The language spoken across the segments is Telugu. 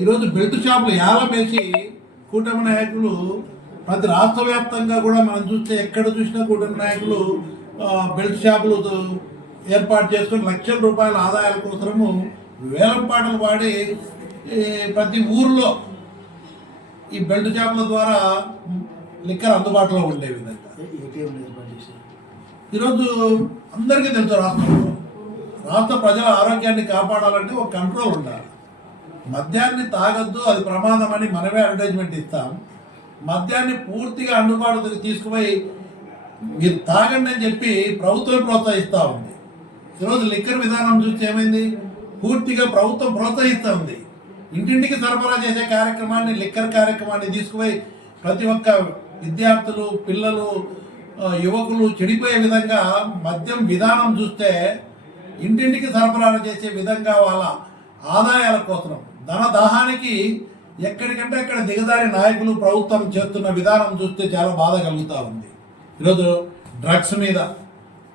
ఈరోజు బెల్ట్ షాపులు ఏలం వేసి కూటమి నాయకులు ప్రతి రాష్ట్ర వ్యాప్తంగా కూడా మనం చూస్తే ఎక్కడ చూసినా కూటమి నాయకులు బెల్ట్ షాపులు ఏర్పాటు చేసుకుని లక్షల రూపాయల ఆదాయాల కోసము వేలం పాటలు పాడి ప్రతి ఊర్లో ఈ బెల్ట్ షాపుల ద్వారా లిక్కర్ అందుబాటులో ఉండే విధంగా. ఈరోజు అందరికీ తెలుసు రాష్ట్రంలో. రాష్ట్ర ప్రజల ఆరోగ్యాన్ని కాపాడాలంటే ఒక కంట్రోల్ ఉండాలి. మద్యాన్ని తాగొద్దు అది ప్రమాదం అని మనమే అడ్వర్టైజ్మెంట్ ఇస్తాం. మద్యాన్ని పూర్తిగా అందుబాటులోకి తీసుకుపోయి మీరు తాగండి అని చెప్పి ప్రభుత్వం ప్రోత్సహిస్తూ ఉంది. ఈరోజు లిక్కర్ విధానం చూస్తే ఏమైంది? పూర్తిగా ప్రభుత్వం ప్రోత్సహిస్తూ ఉంది. ఇంటింటికి సరఫరా చేసే కార్యక్రమాన్ని లిక్కర్ కార్యక్రమాన్ని తీసుకుపోయి ప్రతి ఒక్క విద్యార్థులు పిల్లలు యువకులు చెడిపోయే విధంగా మద్యం విధానం చూస్తే ఇంటింటికి సరఫరా చేసే విధంగా వాళ్ళ ఆదాయాల కోసం. ధన దాహానికి ఎక్కడికంటే అక్కడ దిగజారి నాయకులు ప్రభుత్వం చేస్తున్న విధానం చూస్తే చాలా బాధ కలుగుతూ ఉంది. ఈరోజు డ్రగ్స్ మీద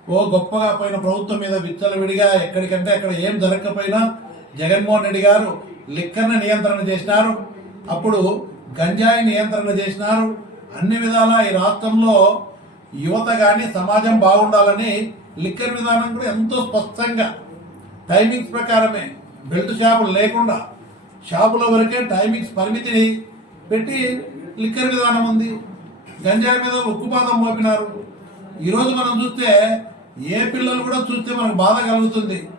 ఓ గొప్పగా పోయిన ప్రభుత్వం మీద విచ్చలవిడిగా ఎక్కడికంటే అక్కడ ఏం జరగకపోయినా జగన్మోహన్ రెడ్డి గారు లిక్కర్ని నియంత్రణ చేసినారు. అప్పుడు గంజాయి నియంత్రణ చేసినారు. అన్ని విధాలా ఈ రాష్ట్రంలో యువత కానీ సమాజం బాగుండాలని లిక్కర్ విధానం కూడా ఎంతో స్పష్టంగా టైమింగ్స్ ప్రకారమే బెల్ట్ షాపులు లేకుండా షాపుల వరకే టైమింగ్స్ పరిమితిని పెట్టి లిక్కర్ విధానం ఉంది. గంజాయి మీద ఉక్కుపాదం మోపినారు. ఈరోజు మనం చూస్తే ఏ పిల్లలు కూడా చూస్తే మనకు బాధ కలుగుతుంది.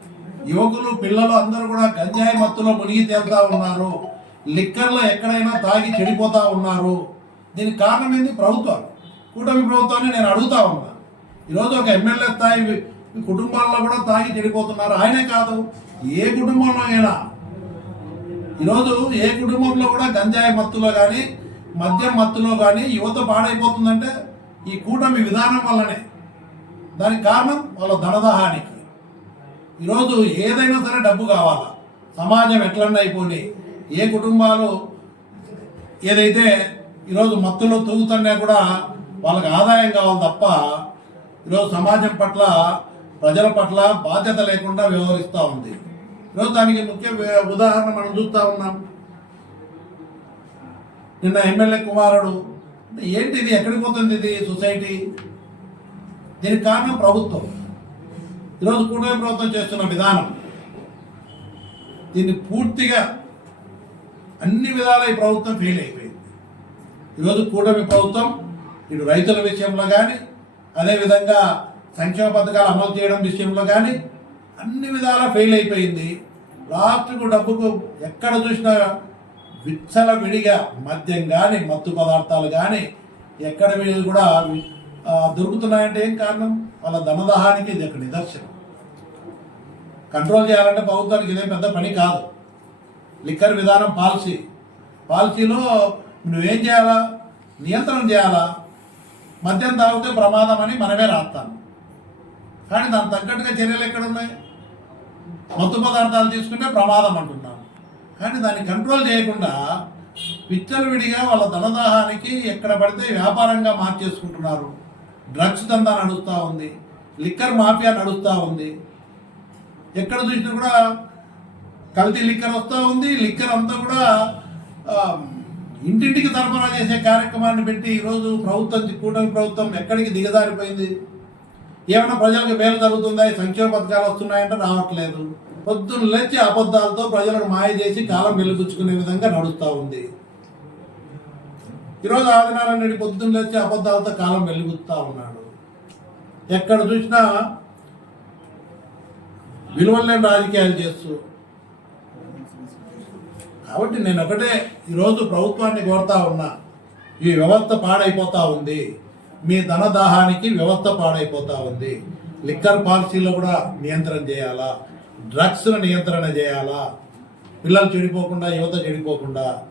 యువకులు పిల్లలు అందరూ కూడా గంజాయి మత్తులో మునిగి తేలుతా ఉన్నారు. లిక్కర్లో ఎక్కడైనా తాగి చెడిపోతా ఉన్నారు. దీనికి కారణం ఏంది? ప్రభుత్వం. కూటమి ప్రభుత్వాన్ని నేను అడుగుతా ఉన్నా. ఈరోజు ఒక ఎమ్మెల్యే స్థాయి కుటుంబాల్లో కూడా తాగి చెడిపోతున్నారు. ఆయనే కాదు ఏ కుటుంబంలో అయినా. ఈరోజు ఏ కుటుంబంలో కూడా గంజాయి మత్తులో కానీ మద్యం మత్తులో కానీ యువత పాడైపోతుందంటే ఈ కూటమి విధానం వల్లనే. దానికి కారణం వాళ్ళ ధనదాహానికి. ఈరోజు ఏదైనా సరే డబ్బు కావాలా. సమాజం ఎట్లన్నా అయిపోయి ఏ కుటుంబాలు ఏదైతే ఈరోజు మత్తులో తూగుతున్నా కూడా వాళ్ళకి ఆదాయం కావాలి తప్ప ఈరోజు సమాజం పట్ల ప్రజల పట్ల బాధ్యత లేకుండా వ్యవహరిస్తూ ఉంది. ఈరోజు దానికి ముఖ్య ఉదాహరణ మనం చూస్తూ ఉన్నాం. నిన్న ఎమ్మెల్యే కుమారుడు అంటే ఏంటి ఇది ఎక్కడికి పోతుంది ఇది సొసైటీ? దీనికి కారణం ప్రభుత్వం. ఈరోజు కూటమి ప్రభుత్వం చేస్తున్న విధానం. దీన్ని పూర్తిగా అన్ని విధాల ఈ ప్రభుత్వం ఫెయిల్ అయిపోయింది. ఈరోజు కూటమి ప్రభుత్వం ఇటు రైతుల విషయంలో కానీ అదేవిధంగా సంక్షేమ పథకాలు అమలు చేయడం విషయంలో కానీ అన్ని విధాలా ఫెయిల్ అయిపోయింది. లాస్ట్కు డబ్బుకు ఎక్కడ చూసినా విచ్చల విడిగా మద్యం కానీ మత్తు పదార్థాలు కానీ ఎక్కడ వీళ్ళు కూడా దొరుకుతున్నాయంటే ఏం కారణం? వాళ్ళ ధనదహానికి ఇది ఒక నిదర్శనం. కంట్రోల్ చేయాలంటే ప్రభుత్వానికి ఇదే పెద్ద పని కాదు. లిక్కర్ విధానం పాలసీ. పాలసీలో నువ్వేం చేయాలా? నియంత్రణ చేయాలా? మద్యం తాగితే ప్రమాదం అని మనమే రాస్తాను కానీ దానికి తగ్గట్టుగా చర్యలు ఎక్కడ ఉన్నాయి? మత్తు పదార్థాలు తీసుకుంటే ప్రమాదం అంటున్నాం. కానీ దాన్ని కంట్రోల్ చేయకుండా విచ్చలవిడిగా వాళ్ళ ధనదాహానికి ఎక్కడ పడితే వ్యాపారంగా మార్చేసుకుంటున్నారు. డ్రగ్స్ దందా నడుస్తూ ఉంది. లిక్కర్ మాఫియా నడుస్తూ ఉంది. ఎక్కడ చూసినా కూడా కల్తీ లిక్కర్ వస్తూ ఉంది. లిక్కర్ అంతా కూడా ఇంటింటికి సరఫరా చేసే కార్యక్రమాన్ని పెట్టి ఈరోజు ప్రభుత్వం కూటమి ప్రభుత్వం ఎక్కడికి దిగజారిపోయింది? ఏమైనా ప్రజలకు మేలు జరుగుతుందా? సంక్షేమ పథకాలు వస్తున్నాయంటే రావట్లేదు. పొద్దున్న లేచి అబద్ధాలతో ప్రజలను మాయ చేసి కాలం వెలుగుచ్చుకునే విధంగా నడుస్తూ ఉంది. ఈరోజు ఆదినారాయణ రెడ్డి పొద్దున్న లేచి అబద్ధాలతో కాలం వెలుగుతూ ఉన్నాడు. ఎక్కడ చూసినా విలువలేని రాజకీయాలు చేస్తూ. కాబట్టి నేను ఒకటే ఈరోజు ప్రభుత్వాన్ని కోరుతా ఉన్నా. ఈ వ్యవస్థ పాడైపోతా ఉంది. మీ ధనదాహానికి వ్యవస్థ పాడైపోతా ఉంది. లిక్కర్ పాలసీలో కూడా నియంత్రణ చేయాలా? డ్రగ్స్ను నియంత్రణ చేయాలా? పిల్లలు చెడిపోకుండా యువత చెడిపోకుండా?